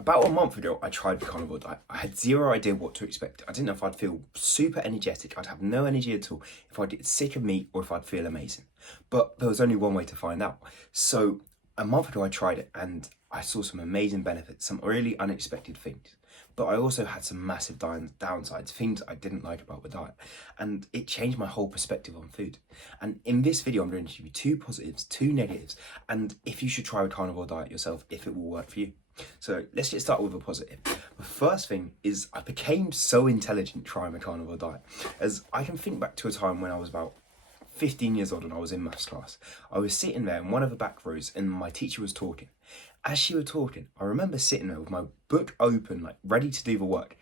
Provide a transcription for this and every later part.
About a month ago, I tried the carnivore diet. I had zero idea what to expect. I didn't know if I'd feel super energetic. I'd have no energy at all. If I'd get sick of meat or if I'd feel amazing. But there was only one way to find out. So a month ago, I tried it and I saw some amazing benefits, some really unexpected things. But I also had some massive downsides, things I didn't like about the diet. And it changed my whole perspective on food. And in this video, I'm going to give you 2 positives, 2 negatives, and if you should try a carnivore diet yourself, if it will work for you. So let's get started with a positive. The first thing is I became so intelligent trying the carnivore diet, as I can think back to a time when I was about 15 years old and I was in maths class. I was sitting there in one of the back rows and my teacher was talking. As she was talking, I remember sitting there with my book open, like ready to do the work,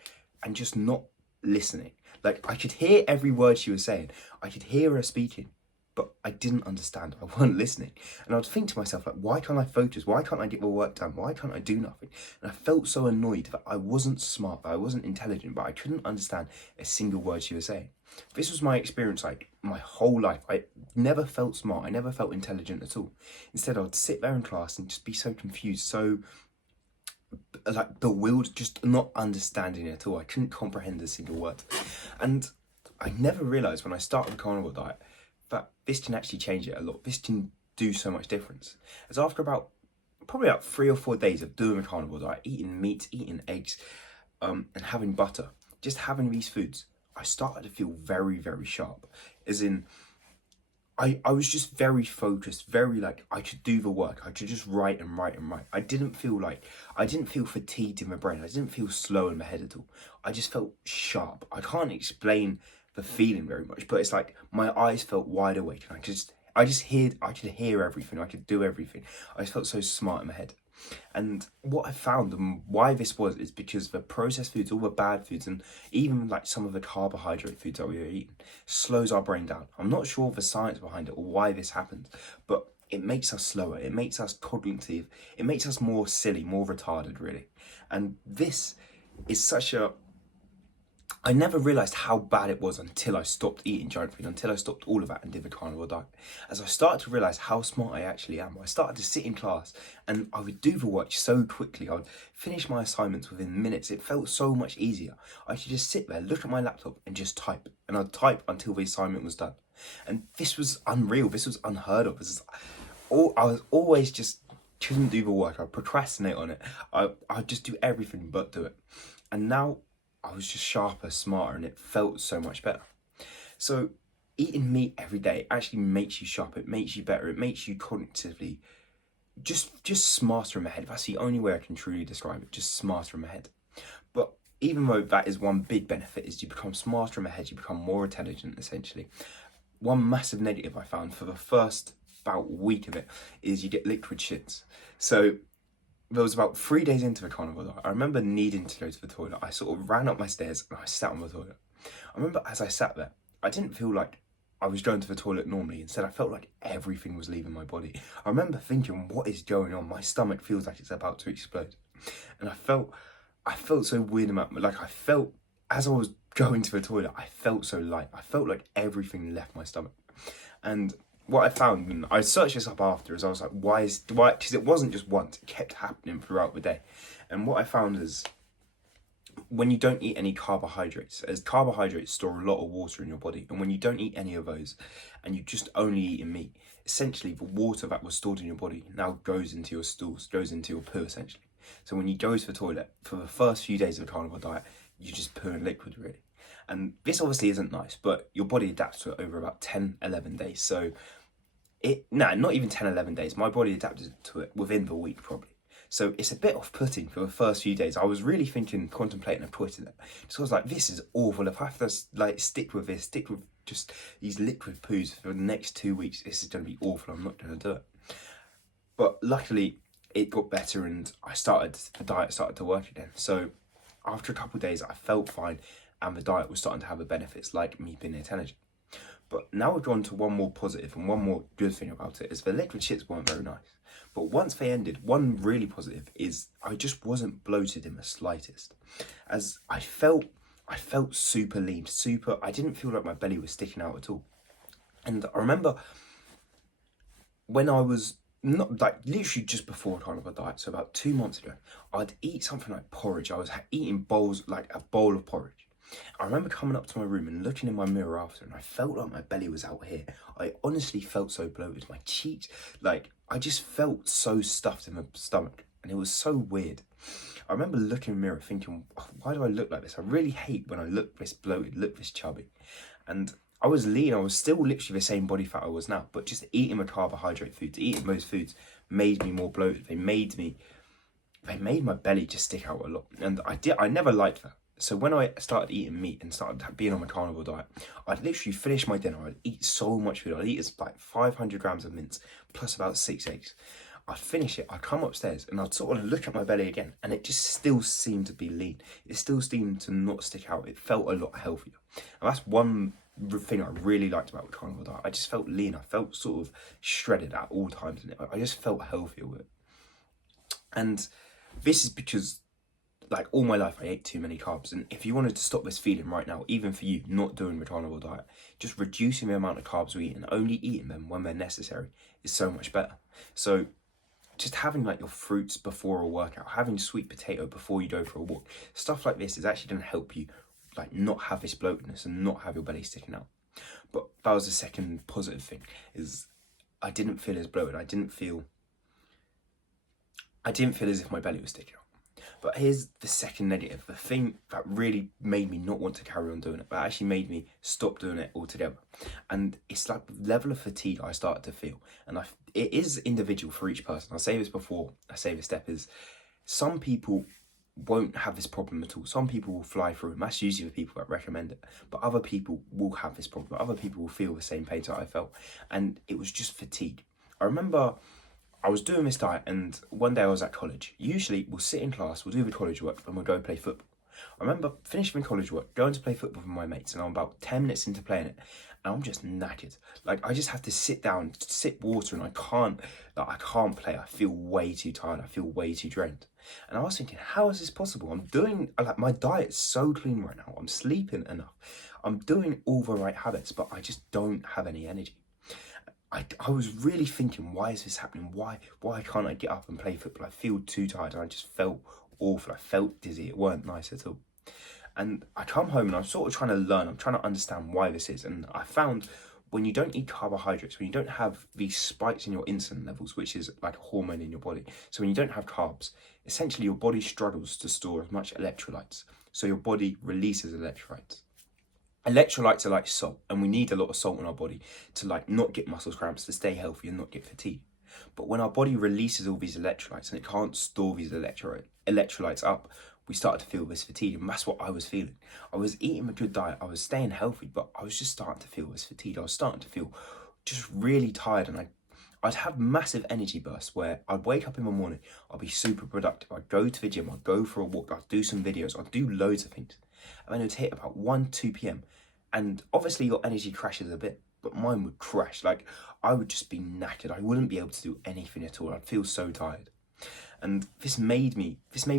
and just not listening. Like I could hear every word she was saying. I could hear her speaking, but I didn't understand. I wasn't listening. And I'd think to myself, like, why can't I focus? Why can't I get the work done? Why can't I do nothing? And I felt so annoyed that I wasn't smart, that I wasn't intelligent, but I couldn't understand a single word she was saying. This was my experience, like, my whole life. I never felt smart. I never felt intelligent at all. Instead, I'd sit there in class and just be so confused, so, like, bewildered, just not understanding it at all. I couldn't comprehend a single word. And I never realised when I started the carnivore diet that this can actually change it a lot. This can do so much difference. As after probably about 3 or 4 days of doing a carnivore diet, eating meat, eating eggs, and having butter, just having these foods, I started to feel very, very sharp. As in, I was just very focused, very like I could do the work. I could just write and write and write. I didn't feel fatigued in my brain. I didn't feel slow in my head at all. I just felt sharp. I can't explain the feeling very much, but it's like my eyes felt wide awake and I could hear everything. I could do everything. I just felt so smart in my head. And what I found and why this was is because the processed foods, all the bad foods, and even like some of the carbohydrate foods that we were eating slows our brain down. I'm not sure of the science behind it or why this happens, but it makes us slower. It makes us cognitive. It makes us more silly, more retarded, really. And this is I never realised how bad it was until I stopped eating junk food, until I stopped all of that and did the carnivore diet. As I started to realise how smart I actually am, I started to sit in class and I would do the work so quickly. I would finish my assignments within minutes. It felt so much easier. I could just sit there, look at my laptop and just type. And I'd type until the assignment was done. And this was unreal. This was unheard of. I was always just couldn't do the work. I'd procrastinate on it. I'd just do everything but do it. And now I was just sharper, smarter, and it felt so much better. So eating meat every day actually makes you sharper. It makes you better. It makes you cognitively just smarter in my head. That's the only way I can truly describe it. Just smarter in my head. But even though that is one big benefit, is you become smarter in my head. You become more intelligent, essentially. One massive negative I found for the first about week of it is you get liquid shits. So there was about 3 days into the carnivore diet. I remember needing to go to the toilet. I sort of ran up my stairs and I sat on the toilet. I remember as I sat there, I didn't feel like I was going to the toilet normally. Instead, I felt like everything was leaving my body. I remember thinking, what is going on? My stomach feels like it's about to explode. And I felt so weird about like as I was going to the toilet, I felt so light. I felt like everything left my stomach. And what I found, and I searched this up after, is I was like, why? Because it wasn't just once, it kept happening throughout the day. And what I found is when you don't eat any carbohydrates, as carbohydrates store a lot of water in your body, and when you don't eat any of those, and you just only eat meat, essentially the water that was stored in your body now goes into your stools, goes into your poo, essentially. So when you go to the toilet, for the first few days of the carnivore diet, you just poo in liquid, really. And this obviously isn't nice, but your body adapts to it over about 10, 11 days. So not even 10, 11 days. My body adapted to it within the week, probably. So it's a bit off-putting for the first few days. I was really contemplating of quitting it. So I was like, this is awful. If I have to like stick with just these liquid poos for the next 2 weeks, this is going to be awful. I'm not going to do it. But luckily, it got better and the diet started to work again. So after a couple of days, I felt fine and the diet was starting to have the benefits like me being intelligent. But now we've gone to one more positive and one more good thing about it is the liquid shits weren't very nice. But once they ended, one really positive is I just wasn't bloated in the slightest. As I felt super lean, I didn't feel like my belly was sticking out at all. And I remember when I was not like literally just before carnivore diet, so about 2 months ago, I'd eat something like porridge. I was eating bowls, like a bowl of porridge. I remember coming up to my room and looking in my mirror after, and I felt like my belly was out here. I honestly felt so bloated. My cheeks, like, I just felt so stuffed in my stomach, and it was so weird. I remember looking in the mirror thinking, "Oh, why do I look like this? I really hate when I look this bloated, look this chubby." And I was lean, I was still literally the same body fat I was now, but just eating the carbohydrate foods, eating those foods made me more bloated. They made my belly just stick out a lot. And I never liked that. So when I started eating meat and started being on my carnivore diet, I'd literally finish my dinner. I'd eat so much food. I'd eat like 500 grams of mince plus about 6 eggs. I'd finish it, I'd come upstairs and I'd sort of look at my belly again, and it just still seemed to be lean. It still seemed to not stick out. It felt a lot healthier. And that's one thing I really liked about the carnivore diet. I just felt lean. I felt sort of shredded at all times in it. I just felt healthier with it. And this is because, like, all my life I ate too many carbs, and if you wanted to stop this feeling right now, even for you not doing the carnivore diet, just reducing the amount of carbs we eat and only eating them when they're necessary is so much better. So just having like your fruits before a workout, having sweet potato before you go for a walk, stuff like this is actually going to help you like not have this bloatedness and not have your belly sticking out. But that was the second positive thing, is I didn't feel as bloated. I didn't feel as if my belly was sticking out. But here's the second negative, the thing that really made me not want to carry on doing it, but actually made me stop doing it altogether. And it's like the level of fatigue I started to feel. And it is individual for each person. I'll say this before I say this step, is some people won't have this problem at all. Some people will fly through, and that's usually the people that recommend it. But other people will have this problem. Other people will feel the same pain that I felt. And it was just fatigue. I remember I was doing this diet, and one day I was at college. Usually we'll sit in class, we'll do the college work, and we'll go play football. I remember finishing my college work, going to play football with my mates, and I'm about 10 minutes into playing it, and I'm just knackered. Like, I just have to sit down, sip water, and I can't play. I feel way too tired. I feel way too drained. And I was thinking, how is this possible? I'm doing, like, my diet's so clean right now. I'm sleeping enough. I'm doing all the right habits, but I just don't have any energy. I was really thinking, why is this happening? Why can't I get up and play football? I feel too tired, and I just felt awful. I felt dizzy. It weren't nice at all. And I come home and I'm sort of trying to learn. I'm trying to understand why this is. And I found when you don't eat carbohydrates, when you don't have these spikes in your insulin levels, which is like a hormone in your body. So when you don't have carbs, essentially your body struggles to store as much electrolytes. So your body releases electrolytes. Electrolytes are like salt, and we need a lot of salt in our body to like not get muscle cramps, to stay healthy and not get fatigue. But when our body releases all these electrolytes and it can't store these electrolytes up, we start to feel this fatigue, and that's what I was feeling. I was eating a good diet, I was staying healthy, but I was just starting to feel this fatigue. I was starting to feel just really tired, and I'd have massive energy bursts where I'd wake up in the morning, I'd be super productive, I'd go to the gym, I'd go for a walk, I'd do some videos, I'd do loads of things. And then it would hit about 1, 2 p.m. And obviously your energy crashes a bit, but mine would crash. Like, I would just be knackered. I wouldn't be able to do anything at all. I'd feel so tired. And this made me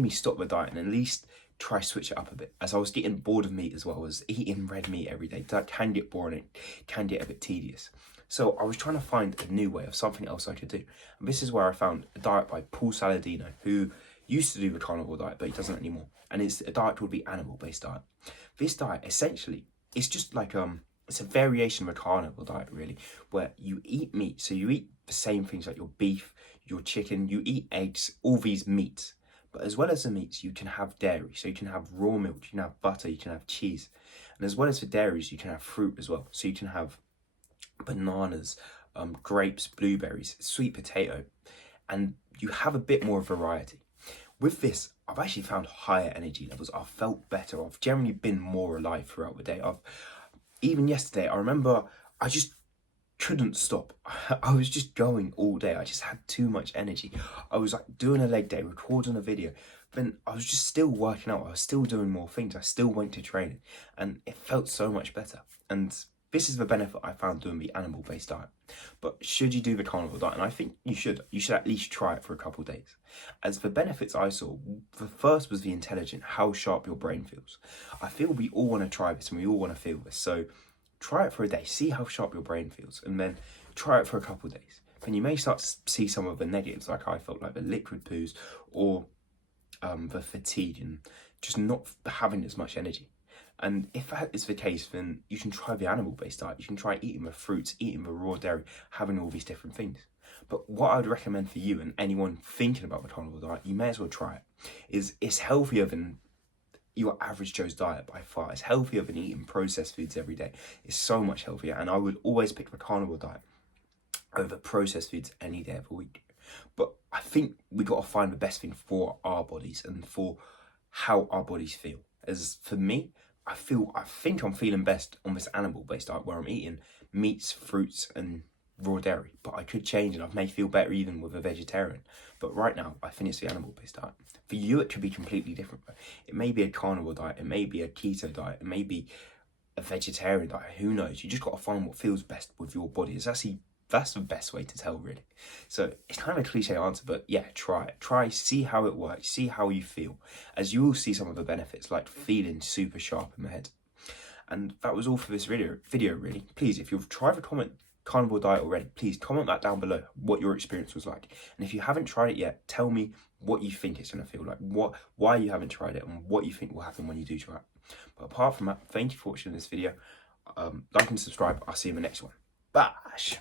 stop the diet and at least try switch it up a bit. As I was getting bored of meat as well, I was eating red meat every day. That can get boring, it can get a bit tedious. So I was trying to find a new way of something else I could do. And this is where I found a diet by Paul Saladino, who used to do the carnivore diet, but he doesn't anymore. And it's a diet called the animal-based diet. This diet, essentially, it's just like, it's a variation of a carnivore diet, really, where you eat meat. So you eat the same things like your beef, your chicken, you eat eggs, all these meats. But as well as the meats, you can have dairy. So you can have raw milk, you can have butter, you can have cheese. And as well as the dairies, you can have fruit as well. So you can have bananas, grapes, blueberries, sweet potato, and you have a bit more variety. With this, I've actually found higher energy levels. I've felt better. I've generally been more alive throughout the day. Even yesterday, I remember I just couldn't stop. I was just going all day. I just had too much energy. I was like doing a leg day, recording a video. Then I was just still working out. I was still doing more things. I still went to training, and it felt so much better. And this is the benefit I found doing the animal-based diet. But should you do the carnivore diet? And I think you should at least try it for a couple of days. As the benefits I saw, the first was the intelligent, how sharp your brain feels. I feel we all want to try this and we all want to feel this. So try it for a day, see how sharp your brain feels, and then try it for a couple of days. then you may start to see some of the negatives, like I felt, like the liquid poos or the fatigue and just not having as much energy. And if that is the case, then you can try the animal-based diet. You can try eating the fruits, eating the raw dairy, having all these different things. But what I would recommend for you and anyone thinking about the carnivore diet, you may as well try it. It's healthier than your average Joe's diet by far. It's healthier than eating processed foods every day. It's so much healthier, and I would always pick the carnivore diet over processed foods any day of the week. But I think we got to find the best thing for our bodies and for how our bodies feel. As for me, I think I'm feeling best on this animal-based diet where I'm eating meats, fruits, and raw dairy. But I could change, and I may feel better even with a vegetarian. But right now, I think it's the animal-based diet. For you, it could be completely different. It may be a carnivore diet. It may be a keto diet. It may be a vegetarian diet. Who knows? You just got to find what feels best with your body. That's the best way to tell, really. So it's kind of a cliche answer, but yeah, try it. Try, see how it works, see how you feel, as you will see some of the benefits, like feeling super sharp in the head. And that was all for this video really. Please, if you've tried the carnivore diet already, please comment that down below, what your experience was like. And if you haven't tried it yet, tell me what you think it's going to feel like, why you haven't tried it, and what you think will happen when you do try it. But apart from that, thank you for watching this video. Like and subscribe. I'll see you in the next one. Bash!